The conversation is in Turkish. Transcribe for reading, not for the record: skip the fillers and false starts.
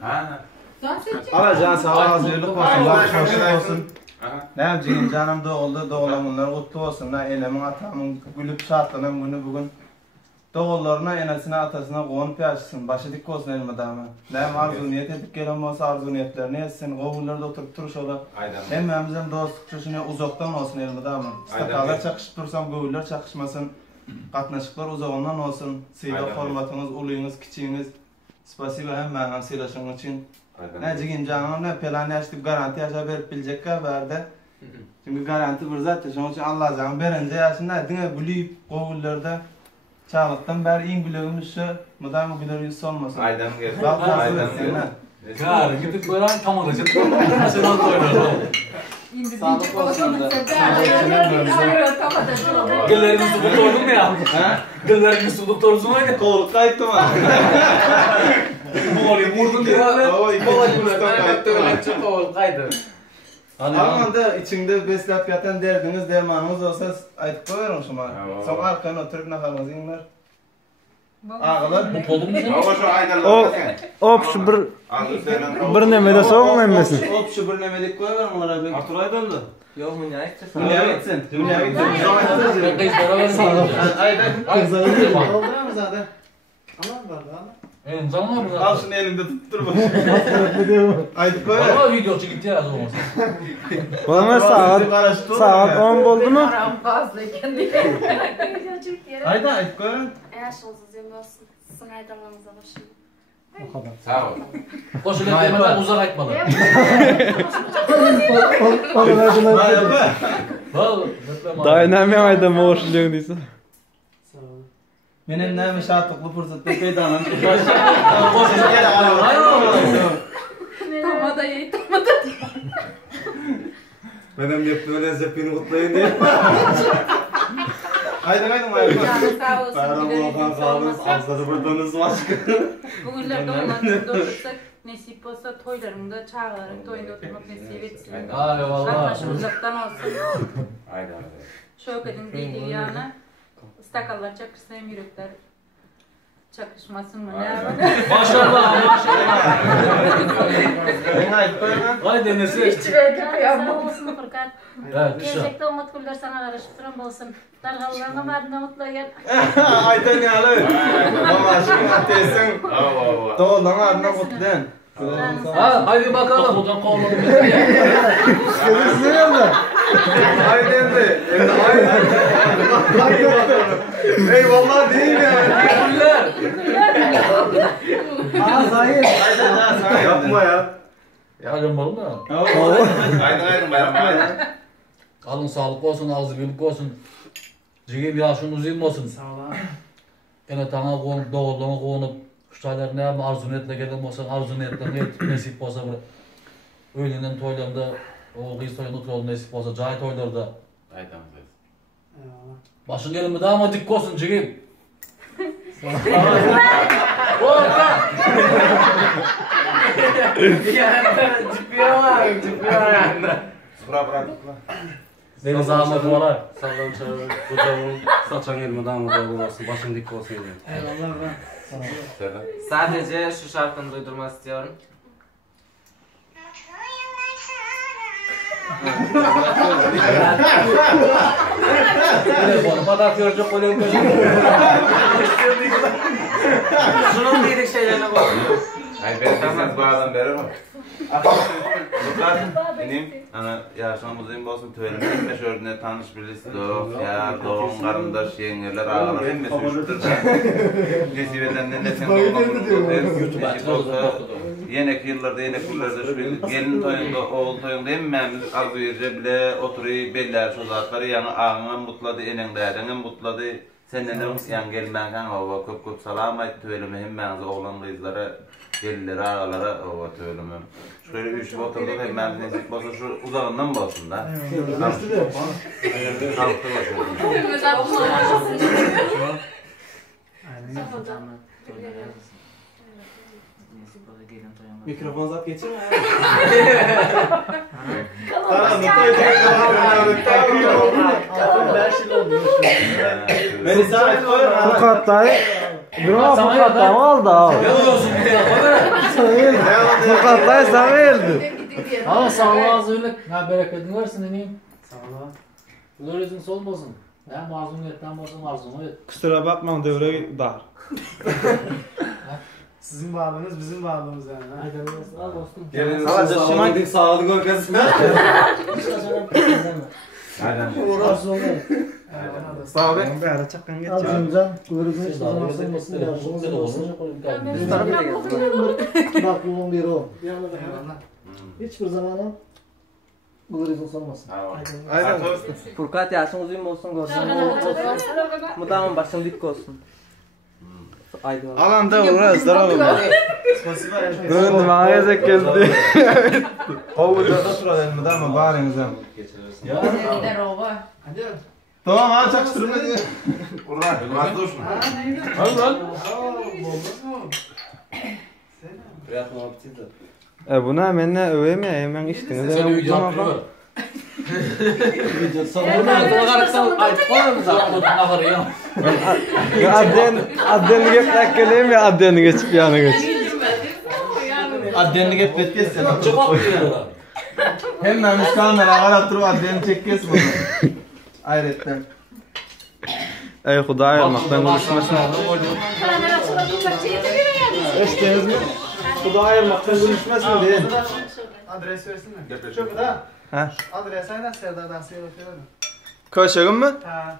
Ha. Alacan sağ hazırlık olsun, başarılı olsun. Ne diyeyim canım doğuldu, doğulanlar kutlu olsun. Elemin atamın gülüp şartlanan günü bugün. Doğullarına, enesine, atasına konup yaşasın. Başı dik olsun elime damı. Ne arzu niyet edip gelen olsa arzu niyetlerini etsin. Oğullarda oturup duruş ola. Hem dostluk çeşine uzaktan olsun elime damı. Stakalar çakışıp dursam göğüller çakışmasın. Katnaşıklar uzağından olsun. Sıyla formatınız, uluyunuz, kiçiğiniz. Spasiba hem bana sıylaşın için. Ne cigin canım ne plan yaştık garanti yaşa verip bilecek haberde. Çünkü garanti bir zaten şunun için Allah canım verince yaşında dine gülüyüp koğullarda çağlıktan beri in gülüğümüz şu mıdam gülür yüz olmasın. Aydan gelsin. Aydan gelsin. Kar, gidip böyle tam olacak. Nasıl koyuyorlar? Sağlık olsun da. Güllerimiz tutup oldun mu ya? Güllerimiz tutup oldun mu ya? Koğuluk kayıttı mı? Bu olayım vurdun diye. O ikinci kurstan kayıttı mı? Çok oğul kaydı. Almanda içinde beslep yatan derdiniz, dermanınız olsa aytıp koyarım şuma. Sonra arkana oturup nakalınızı inler. Ağlar. Bu polum mu? Ama şu aydan Hop şu bir nemede soğuk emmesin. Hop şu bir nemedik koyarım onlara bir. Artur Aydan da. Yok mu ya? Dünyaya gitsin. Dünyaya gitsin. Ben kayıtlara verin. Aydan kızları değil. Oldurar mı zaten? Aman var da ama. Benim zaman var mı? Al şunu elinde tuttur bak. Haydi koy. Valla videocu gitti ya o olmasa. Bana saat 10 oldu mu? Aram fazlayken diye. Haydi haydi koy. Eğer şonsuz yemiyorsun, sizin aydanlarınıza başlayın. O kadar. Sağ ol. Koşu beklemeden uzak aytmalı. Dayanamıyorum ayda moğuşluğun değilse. Benim neymiş artıklı fırsatta peydanan. Tamada ye, tamada. Benim yaptığım zepini kutlayın diye. Haydi haydi haydi. Canı sağ olsun. Bayram olgan sağlığınız, ağızları buradanız başka. Bugünlerde onlarla olursak nasip olsa toylarımda, çağlarım, toyunda oturmak nasip etsin. Ay valla. Arkadaşım uzaktan olsun. Aydan. Şöketin dediği yana istakallar çakışsayım yürekler çakışmasın mı ne? Maşallah maşallah. Haydi koy lan. Vay denesi. İşçi belki Sağ kıyamam. olsun Furkan. Evet kışa. Gelecekte umut güller sana karışıp duran olsun. Dargallarına madem mutlu gel. Haydi ne alır? Baba şimdi ateşin. Doğulan ardına kutlayan. Ha hadi bakalım. Buradan kovaladım bizi ya. Haydi endi. Haydi. Eyvallah değil ya. Güller. Zahir. Haydi Yapma ya. Hadi bakalım da. Aydan bayram. Alın sağlık olsun, ağzı gülük olsun. Cigim yaşın uzun olsun. Sağ ol. Yine tana konup, doğulduğuna konup, kuşlarlar ne yapma arzu niyetle gelen olsan arzu niyetle niyet nasip olsa böyle. Öğlenen toylarında, o kız toyunda oturalım nasip olsa, cahit toylarda. Aydan. Başın gelin mi daha ama dik olsun cigim. Orta! Çıkıyor yani. Sıra bırak. Benim zahmet var. Sallam çağırın. Kocamın saçan elime damla olsun. Başın dik olsun diye. Eyvallah be. Söyle. Sadece şu şarkını duydurmak istiyorum. Telefonu patak görecek koyuyorum gözüm. Şunun dedik şeylerine bak. Hayır ben sen bu adam beri mi? Lütfen benim ana yaşam uzun olsun tüvelim. Beş örneğe tanış birisi doğuk ya doğum karındaş yengeler ağlar hem mesuştur da. Nesibeden ne sen doğum nasip olsa yenek yıllarda şu gelin toyunda oğul toyunda emmemiz arzu yerce bile oturuyor beller şu zatları yanı ağına mutladı enengdayden mutladı senden yan gelmenden o köp salam ayt tüvelim emmemiz oğlan kızlara gelirler ağalara o tüvelim. Şöyle üç oturduk emmemiz nasip olsa şu uzağından basın da. Kalktı başlıyor. Mesela bu olmasın. Mikrofon zat geçir mi? Beni sağ koy. Bu katlayı. Bir ama bu katlayı aldı abi. Ne oluyorsun burada? Ne Furkatay sana geldi. Ama sağlığınızlık, ha bereketini versin ineyim. Sağ ol. Löreziniz olmasın. Ya mazlumiyetten olsun mazlumu et. Kusura bakmam devre dar. Sizin bağlığınız bizim bağlığımız yani. Haydi al dostum. Gelin Sadece sağladık sağladık orkasında. Arzu olur. Sağ ol. Ben bir ara çakkan Al geçeceğim. Cemcan, buyurun işte olmasın olmasın yarışımız olmasın. Baklığın biri o. Hiçbir zamanı buyurun olmasın. Aynen. Furkat yaşın uzun olsun görsün. Mudamın başın dik olsun. Haydi. Alanda uğraşlar oğlum. Dur bana gezek geldi. Kovulda turalım mı da mı bağırınızdan. Gider ova. Tamam ha çakıştırma diye. Ulan, mazluş mu? Al lan. Bunu hemen öveyim ya hemen içtiniz. Seni bir yapıyor. Adden geçip geleyim ya adden geçip yana geçip. Addenini gep betkesen. Çok akıyor. Hem namus kamera qarab turib addeni chekkes bunu. Ayretdan. Ey Xudo ayırmaktan konuşmasın. Kamera çıkartıp bakçayı çekiyor. Eştiniz mi? Xudo ayırmaktan konuşmasın diye. Adres versene. Çok da. Ha. Adres aynen Serdar'dan seyir yapıyorum. Koşalım mı? Ha.